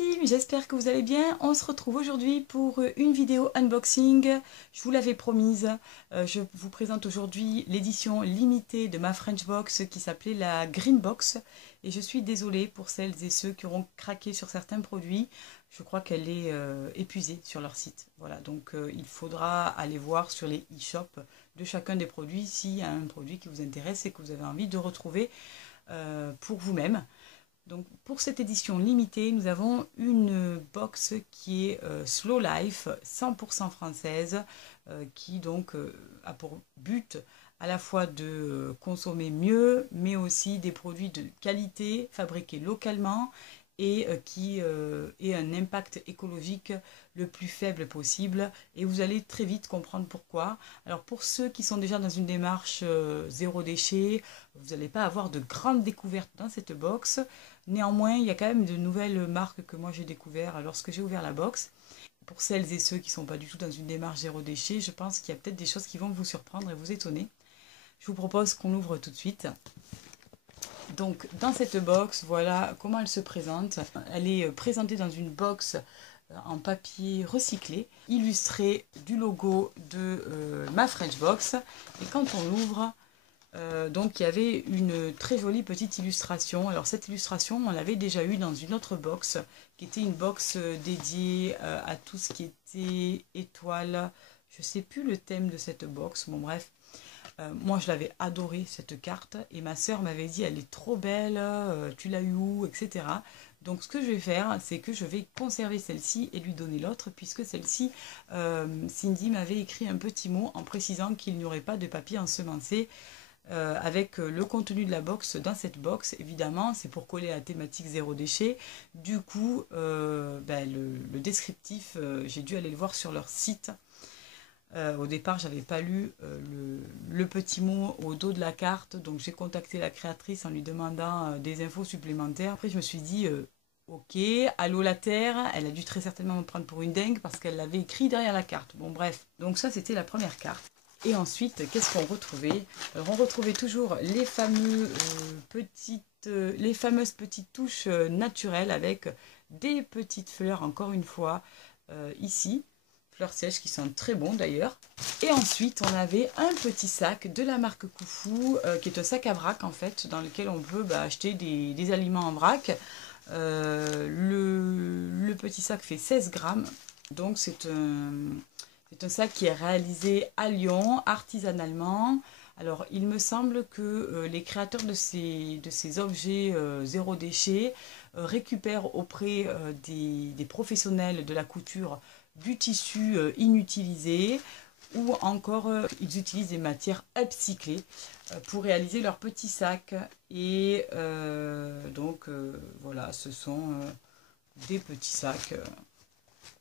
team, j'espère que vous allez bien. On se retrouve aujourd'hui pour une vidéo unboxing. Je vous l'avais promise. Je vous présente aujourd'hui l'édition limitée de ma French Box qui s'appelait la Green Box. Et je suis désolée pour celles et ceux qui auront craqué sur certains produits. Je crois qu'elle est épuisée sur leur site. Voilà, donc il faudra aller voir sur les e-shops de chacun des produits s'il y a un produit qui vous intéresse et que vous avez envie de retrouver pour vous-même. Donc pour cette édition limitée, nous avons une box qui est Slow Life, 100% française, qui donc a pour but à la fois de consommer mieux, mais aussi des produits de qualité fabriqués localement et qui ait un impact écologique le plus faible possible. Et vous allez très vite comprendre pourquoi. Alors pour ceux qui sont déjà dans une démarche zéro déchet, vous n'allez pas avoir de grandes découvertes dans cette box. Néanmoins, il y a quand même de nouvelles marques que moi j'ai découvertes lorsque j'ai ouvert la box. Pour celles et ceux qui ne sont pas du tout dans une démarche zéro déchet, je pense qu'il y a peut-être des choses qui vont vous surprendre et vous étonner. Je vous propose qu'on ouvre tout de suite. Donc dans cette box, voilà comment elle se présente. Elle est présentée dans une box en papier recyclé, illustrée du logo de ma French Box. Et quand on l'ouvre, donc il y avait une très jolie petite illustration. Alors cette illustration, on l'avait déjà eue dans une autre box, qui était une box dédiée à tout ce qui était étoiles. Je ne sais plus le thème de cette box, bon bref. Moi je l'avais adoré cette carte et ma soeur m'avait dit elle est trop belle, tu l'as eu où, etc. Donc ce que je vais faire, c'est que je vais conserver celle-ci et lui donner l'autre, puisque celle-ci, Cindy m'avait écrit un petit mot en précisant qu'il n'y aurait pas de papier ensemencé avec le contenu de la box dans cette box. Évidemment, c'est pour coller à la thématique zéro déchet. Du coup, le descriptif, j'ai dû aller le voir sur leur site. Au départ, j'avais pas lu le petit mot au dos de la carte, donc j'ai contacté la créatrice en lui demandant des infos supplémentaires. Après, je me suis dit, ok, allô la Terre, elle a dû très certainement me prendre pour une dingue parce qu'elle l'avait écrit derrière la carte. Bon bref, donc ça c'était la première carte. Et ensuite, qu'est-ce qu'on retrouvait? Alors, on retrouvait toujours les les fameuses petites touches naturelles avec des petites fleurs, encore une fois, ici. Fleurs sèches qui sont très bons d'ailleurs. Et ensuite, on avait un petit sac de la marque Koufou, qui est un sac à vrac en fait, dans lequel on peut acheter des aliments en vrac. Le petit sac fait 16 grammes, donc c'est un sac qui est réalisé à Lyon, artisanalement. Alors, il me semble que les créateurs de ces objets zéro déchet récupèrent auprès des professionnels de la couture du tissu inutilisé, ou encore ils utilisent des matières upcyclées pour réaliser leurs petits sacs. Et voilà, ce sont des petits sacs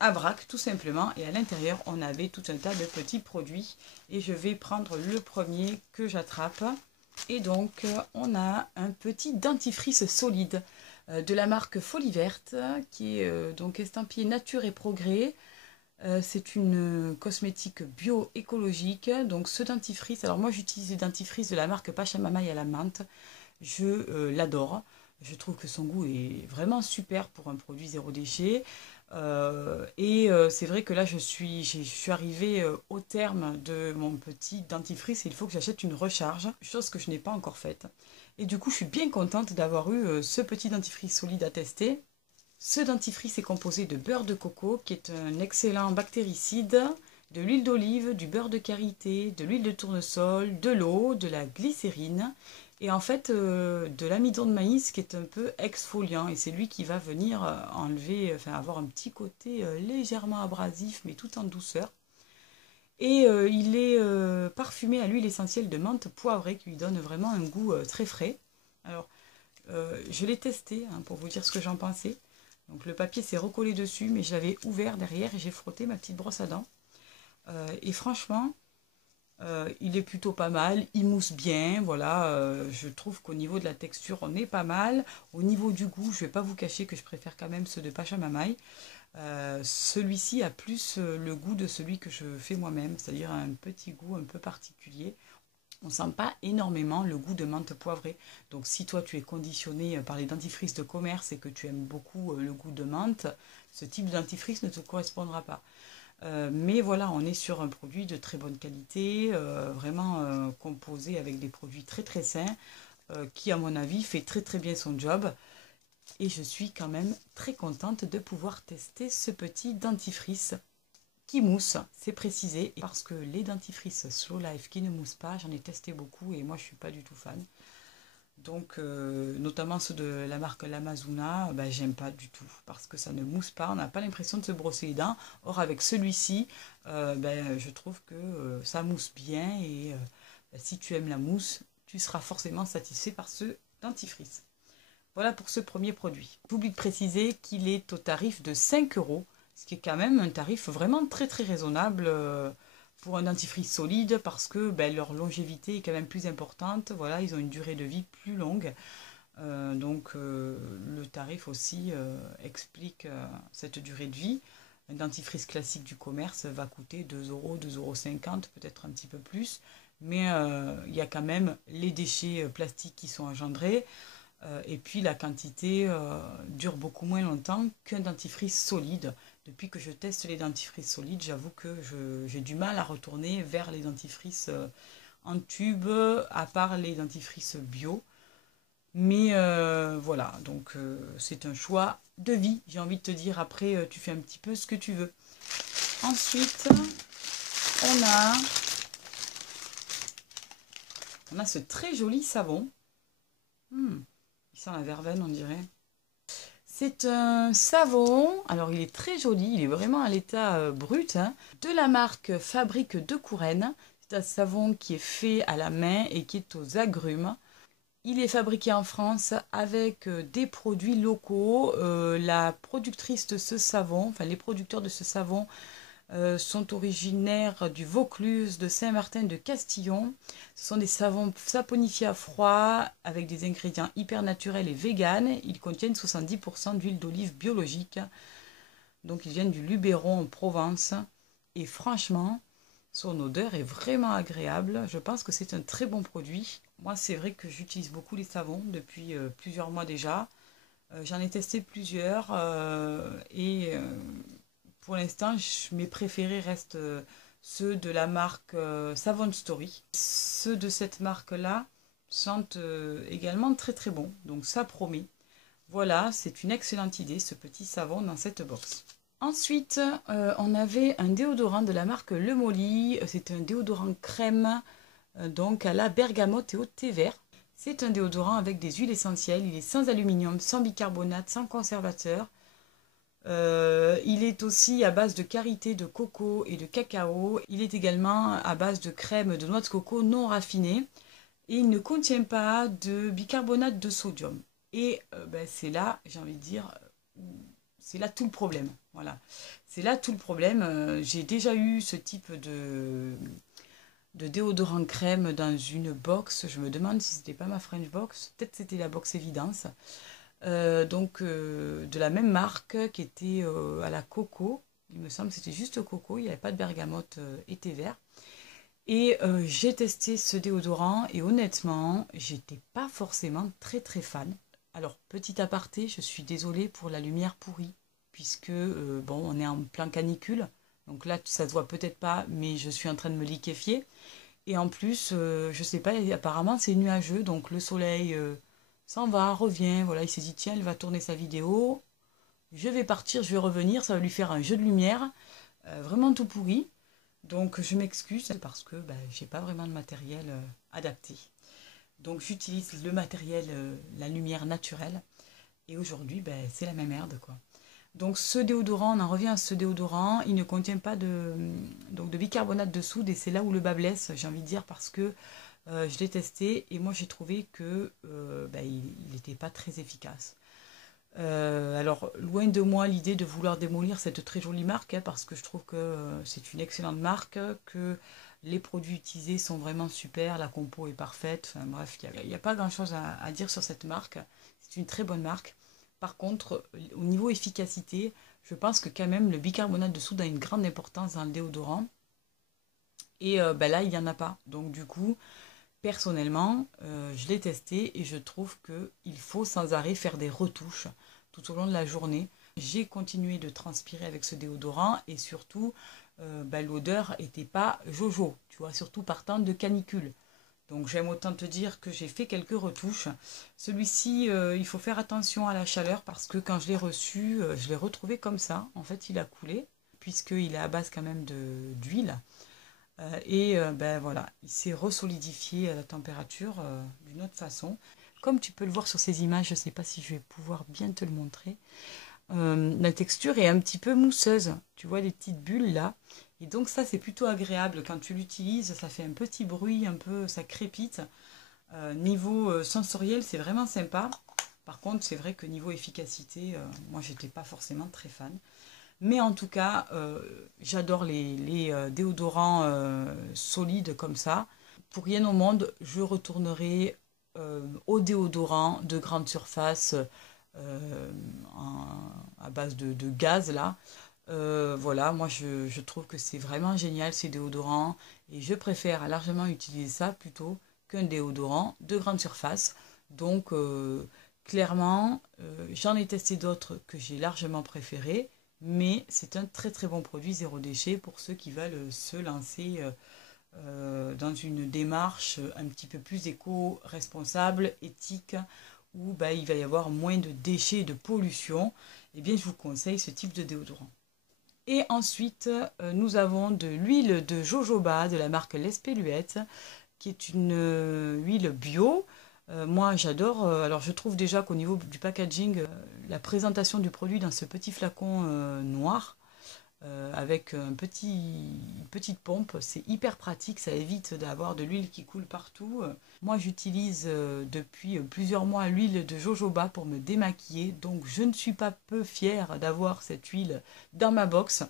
à vrac tout simplement, et à l'intérieur on avait tout un tas de petits produits, et je vais prendre le premier que j'attrape. Et donc on a un petit dentifrice solide de la marque Folie Verte, qui est donc estampillé Nature et Progrès. C'est une cosmétique bio-écologique. Donc ce dentifrice, alors moi j'utilise le dentifrice de la marque Pachamamaï à la menthe. Je l'adore. Je trouve que son goût est vraiment super pour un produit zéro déchet. C'est vrai que là je suis arrivée au terme de mon petit dentifrice et il faut que j'achète une recharge, chose que je n'ai pas encore faite. Et du coup je suis bien contente d'avoir eu ce petit dentifrice solide à tester. Ce dentifrice est composé de beurre de coco, qui est un excellent bactéricide, de l'huile d'olive, du beurre de karité, de l'huile de tournesol, de l'eau, de la glycérine, et en fait de l'amidon de maïs qui est un peu exfoliant, et c'est lui qui va venir enlever, enfin avoir un petit côté légèrement abrasif, mais tout en douceur. Et il est parfumé à l'huile essentielle de menthe poivrée, qui lui donne vraiment un goût très frais. Alors, je l'ai testé pour vous dire ce que j'en pensais. Donc le papier s'est recollé dessus, mais je l'avais ouvert derrière et j'ai frotté ma petite brosse à dents. Et franchement, il est plutôt pas mal, il mousse bien, voilà. Je trouve qu'au niveau de la texture, on est pas mal. Au niveau du goût, je ne vais pas vous cacher que je préfère quand même ceux de Pachamamaï. Celui-ci a plus le goût de celui que je fais moi-même, c'est-à-dire un petit goût un peu particulier. On ne sent pas énormément le goût de menthe poivrée. Donc si toi tu es conditionné par les dentifrices de commerce et que tu aimes beaucoup le goût de menthe, ce type de dentifrice ne te correspondra pas. Mais voilà, on est sur un produit de très bonne qualité, vraiment composé avec des produits très très sains, qui à mon avis fait très très bien son job. Et je suis quand même très contente de pouvoir tester ce petit dentifrice qui mousse, c'est précisé, parce que les dentifrices Slow Life qui ne moussent pas, j'en ai testé beaucoup et moi je suis pas du tout fan. Donc notamment ceux de la marque Lamazuna, ben, j'aime pas du tout parce que ça ne mousse pas, on n'a pas l'impression de se brosser les dents. Or avec celui-ci, ben, je trouve que ça mousse bien et ben, si tu aimes la mousse, tu seras forcément satisfait par ce dentifrice. Voilà pour ce premier produit. J'oublie de préciser qu'il est au tarif de 5 euros, ce qui est quand même un tarif vraiment très très raisonnable pour un dentifrice solide parce que ben, leur longévité est quand même plus importante. Voilà, ils ont une durée de vie plus longue. Donc le tarif aussi explique cette durée de vie. Un dentifrice classique du commerce va coûter 2 euros, 2,50 €, peut-être un petit peu plus. Mais il y a quand même les déchets plastiques qui sont engendrés. Et puis la quantité dure beaucoup moins longtemps qu'un dentifrice solide. Depuis que je teste les dentifrices solides, j'avoue que j'ai du mal à retourner vers les dentifrices en tube, à part les dentifrices bio. Mais voilà, donc c'est un choix de vie. J'ai envie de te dire, après, tu fais un petit peu ce que tu veux. Ensuite, on a, on a ce très joli savon. Il sent la verveine, on dirait. C'est un savon, alors il est très joli, il est vraiment à l'état brut, hein, de la marque Fabrique de Courennes. C'est un savon qui est fait à la main et qui est aux agrumes. Il est fabriqué en France avec des produits locaux. La productrice de ce savon, enfin les producteurs de ce savon sont originaires du Vaucluse, de Saint-Martin, de Castillon. Ce sont des savons saponifiés à froid avec des ingrédients hyper naturels et véganes. Ils contiennent 70% d'huile d'olive biologique. Donc ils viennent du Luberon en Provence. Et franchement, son odeur est vraiment agréable. Je pense que c'est un très bon produit. Moi, c'est vrai que j'utilise beaucoup les savons depuis plusieurs mois déjà. J'en ai testé plusieurs et pour l'instant, mes préférés restent ceux de la marque Savon Story. Ceux de cette marque-là sentent également très très bon, donc ça promet. Voilà, c'est une excellente idée, ce petit savon dans cette box. Ensuite, on avait un déodorant de la marque Le Molly. C'est un déodorant crème, donc à la bergamote et au thé vert. C'est un déodorant avec des huiles essentielles. Il est sans aluminium, sans bicarbonate, sans conservateur. Il est aussi à base de karité, de coco et de cacao. Il est également à base de crème de noix de coco non raffinée. Et il ne contient pas de bicarbonate de sodium. Et ben, c'est là, j'ai envie de dire, c'est là tout le problème. Voilà. C'est là tout le problème. J'ai déjà eu ce type de déodorant crème dans une box. Je me demande si c'était pas ma French box. Peut-être c'était la box Évidence. Donc de la même marque qui était à la coco. Il me semble que c'était juste coco. Il n'y avait pas de bergamote et thé vert. Et j'ai testé ce déodorant et honnêtement, j'étais pas forcément très très fan. Alors, petit aparté, je suis désolée pour la lumière pourrie, puisque bon, on est en plein canicule. Donc là, ça se voit peut-être pas, mais je suis en train de me liquéfier. Et en plus, je sais pas, apparemment c'est nuageux, donc le soleil s'en va, revient. Voilà, il s'est dit, tiens, elle va tourner sa vidéo. Je vais partir, je vais revenir, ça va lui faire un jeu de lumière. Vraiment tout pourri. Donc je m'excuse parce que ben, j'ai pas vraiment de matériel adapté. Donc j'utilise le matériel, la lumière naturelle. Et aujourd'hui, ben, c'est la même merde quoi. Donc ce déodorant, on en revient à ce déodorant, il ne contient pas donc de bicarbonate de soude et c'est là où le bas blesse, j'ai envie de dire, parce que je l'ai testé et moi j'ai trouvé que ben, il n'était pas très efficace. Alors, loin de moi l'idée de vouloir démolir cette très jolie marque, hein, parce que je trouve que c'est une excellente marque, que les produits utilisés sont vraiment super, la compo est parfaite, enfin bref, il n'y a pas grand-chose à dire sur cette marque. C'est une très bonne marque. Par contre, au niveau efficacité, je pense que quand même le bicarbonate de soude a une grande importance dans le déodorant. Et ben là, il n'y en a pas. Donc du coup, Personnellement, je l'ai testé et je trouve qu'il faut sans arrêt faire des retouches tout au long de la journée. J'ai continué de transpirer avec ce déodorant et surtout, l'odeur n'était pas jojo, tu vois, surtout partant de canicule. Donc j'aime autant te dire que j'ai fait quelques retouches. Celui-ci, il faut faire attention à la chaleur parce que quand je l'ai reçu, je l'ai retrouvé comme ça. En fait, il a coulé puisqu'il est à base quand même d'huile. Voilà, il s'est resolidifié à la température d'une autre façon. Comme tu peux le voir sur ces images, je ne sais pas si je vais pouvoir bien te le montrer. La texture est un petit peu mousseuse. Tu vois les petites bulles là. Et donc ça, c'est plutôt agréable. Quand tu l'utilises, ça fait un petit bruit, un peu, ça crépite. Niveau sensoriel, c'est vraiment sympa. Par contre, c'est vrai que niveau efficacité, moi, j'étais pas forcément très fan. Mais en tout cas, j'adore les déodorants solides comme ça. Pour rien au monde, je retournerai au déodorant de grande surface euh, à base de gaz là. Voilà, moi je trouve que c'est vraiment génial ces déodorants et je préfère largement utiliser ça plutôt qu'un déodorant de grande surface. Donc clairement, j'en ai testé d'autres que j'ai largement préférés, mais c'est un très très bon produit zéro déchet pour ceux qui veulent se lancer dans une démarche un petit peu plus éco-responsable, éthique, où il va y avoir moins de déchets et de pollution. Eh bien, je vous conseille ce type de déodorant. Et ensuite, nous avons de l'huile de jojoba de la marque L'Espéluette, qui est une huile bio. Moi, j'adore. Alors, je trouve déjà qu'au niveau du packaging, la présentation du produit dans ce petit flacon noir, avec une petite pompe, c'est hyper pratique. Ça évite d'avoir de l'huile qui coule partout. Moi, j'utilise depuis plusieurs mois l'huile de jojoba pour me démaquiller. Donc, je ne suis pas peu fière d'avoir cette huile dans ma box.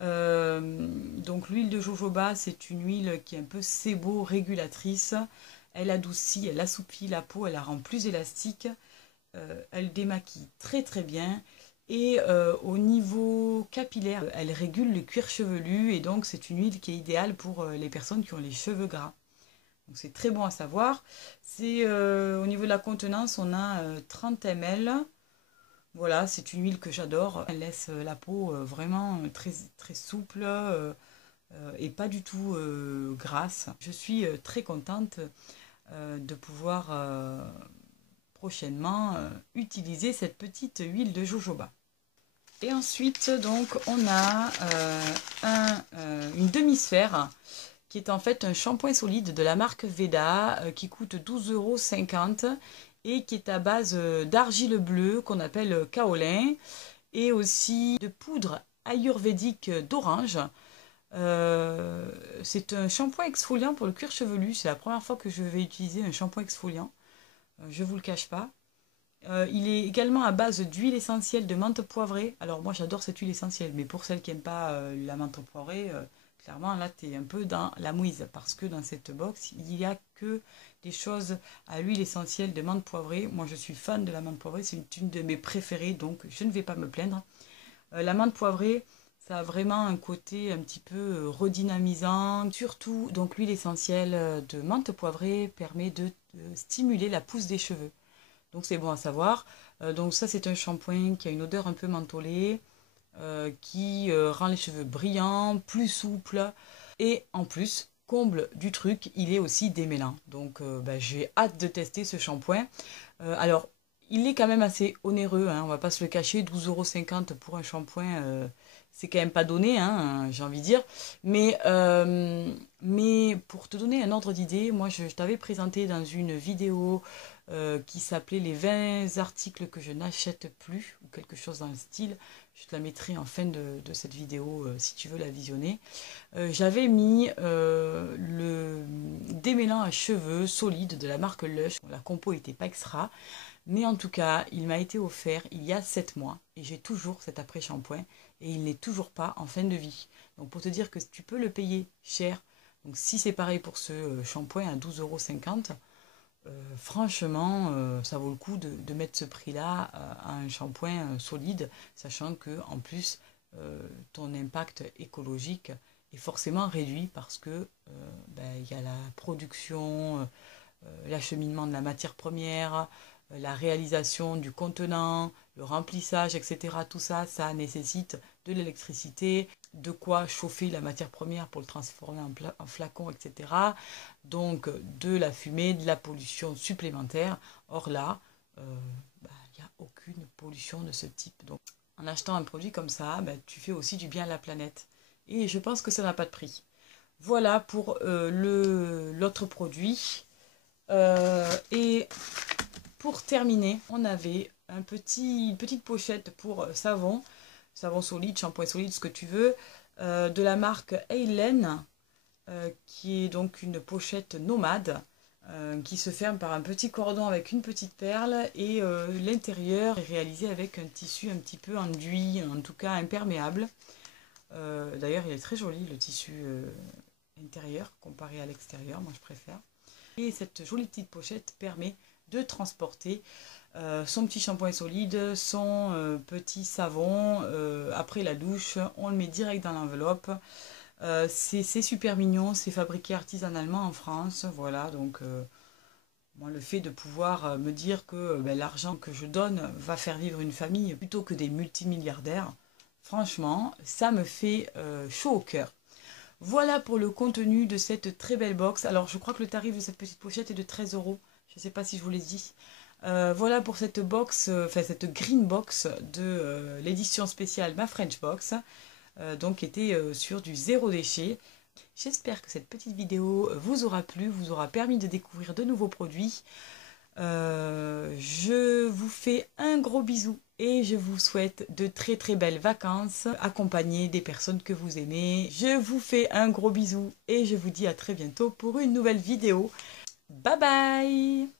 Donc l'huile de jojoba, c'est une huile qui est un peu sébo-régulatrice. Elle adoucit, elle assouplit la peau, elle la rend plus élastique. Elle démaquille très très bien. Et au niveau capillaire, elle régule le cuir chevelu. Et donc c'est une huile qui est idéale pour les personnes qui ont les cheveux gras. Donc c'est très bon à savoir. C'est au niveau de la contenance, on a 30 ml. Voilà, c'est une huile que j'adore. Elle laisse la peau vraiment très, très souple et pas du tout grasse. Je suis très contente de pouvoir prochainement utiliser cette petite huile de jojoba. Et ensuite, donc, on a une demi-sphère qui est en fait un shampoing solide de la marque Veda qui coûte 12,50 € et qui est à base d'argile bleue qu'on appelle kaolin et aussi de poudre ayurvédique d'orange. C'est un shampoing exfoliant pour le cuir chevelu. C'est la première fois que je vais utiliser un shampoing exfoliant. Je ne vous le cache pas. Il est également à base d'huile essentielle de menthe poivrée. Alors moi j'adore cette huile essentielle, mais pour celles qui n'aiment pas la menthe poivrée, clairement là tu es un peu dans la mouise parce que dans cette box il n'y a que des choses à l'huile essentielle de menthe poivrée. Moi je suis fan de la menthe poivrée, c'est une de mes préférées donc je ne vais pas me plaindre. La menthe poivrée, ça a vraiment un côté un petit peu redynamisant. Surtout, donc l'huile essentielle de menthe poivrée permet de stimuler la pousse des cheveux. Donc c'est bon à savoir. Donc ça c'est un shampoing qui a une odeur un peu mentholée, qui rend les cheveux brillants, plus souples. Et en plus, comble du truc, il est aussi démêlant. Donc j'ai hâte de tester ce shampoing. Alors, il est quand même assez onéreux, hein, on va pas se le cacher, 12,50 € pour un shampoing, c'est quand même pas donné, hein, j'ai envie de dire. Mais pour te donner un ordre d'idée, moi je t'avais présenté dans une vidéo qui s'appelait les 20 articles que je n'achète plus, ou quelque chose dans le style. Je te la mettrai en fin de cette vidéo si tu veux la visionner. J'avais mis le démêlant à cheveux solide de la marque Lush. La compo n'était pas extra, mais en tout cas, il m'a été offert il y a 7 mois et j'ai toujours cet après-shampoing et il n'est toujours pas en fin de vie. Donc pour te dire que tu peux le payer cher, donc si c'est pareil pour ce shampoing à 12,50 €, franchement, ça vaut le coup de mettre ce prix-là à un shampoing solide, sachant que en plus, ton impact écologique est forcément réduit parce que il y a la production, l'acheminement de la matière première, la réalisation du contenant, le remplissage, etc. Tout ça, ça nécessite de l'électricité, de quoi chauffer la matière première pour le transformer en flacon, etc. Donc de la fumée, de la pollution supplémentaire. Or là, il n'y a aucune pollution de ce type. Donc en achetant un produit comme ça, tu fais aussi du bien à la planète. Et je pense que ça n'a pas de prix. Voilà pour l'autre produit. Et pour terminer, on avait une petite pochette pour savon solide, shampoing solide, ce que tu veux, de la marque Eilen, qui est donc une pochette nomade, qui se ferme par un petit cordon avec une petite perle, et l'intérieur est réalisé avec un tissu un petit peu enduit, en tout cas imperméable. D'ailleurs, il est très joli le tissu intérieur comparé à l'extérieur, moi je préfère. Et cette jolie petite pochette permet de transporter son petit shampoing solide, son petit savon. Après la douche, on le met direct dans l'enveloppe. C'est super mignon, c'est fabriqué artisanalement en France. Voilà, donc moi, le fait de pouvoir me dire que l'argent que je donne va faire vivre une famille plutôt que des multimilliardaires, franchement, ça me fait chaud au cœur. Voilà pour le contenu de cette très belle box. Alors, je crois que le tarif de cette petite pochette est de 13 €. Je ne sais pas si je vous l'ai dit. Voilà pour cette box, cette green box de l'édition spéciale Ma French Box. Donc, qui était sur du zéro déchet. J'espère que cette petite vidéo vous aura plu, vous aura permis de découvrir de nouveaux produits. Je vous fais un gros bisou et je vous souhaite de très très belles vacances accompagnées des personnes que vous aimez. Je vous fais un gros bisou et je vous dis à très bientôt pour une nouvelle vidéo. Bye bye!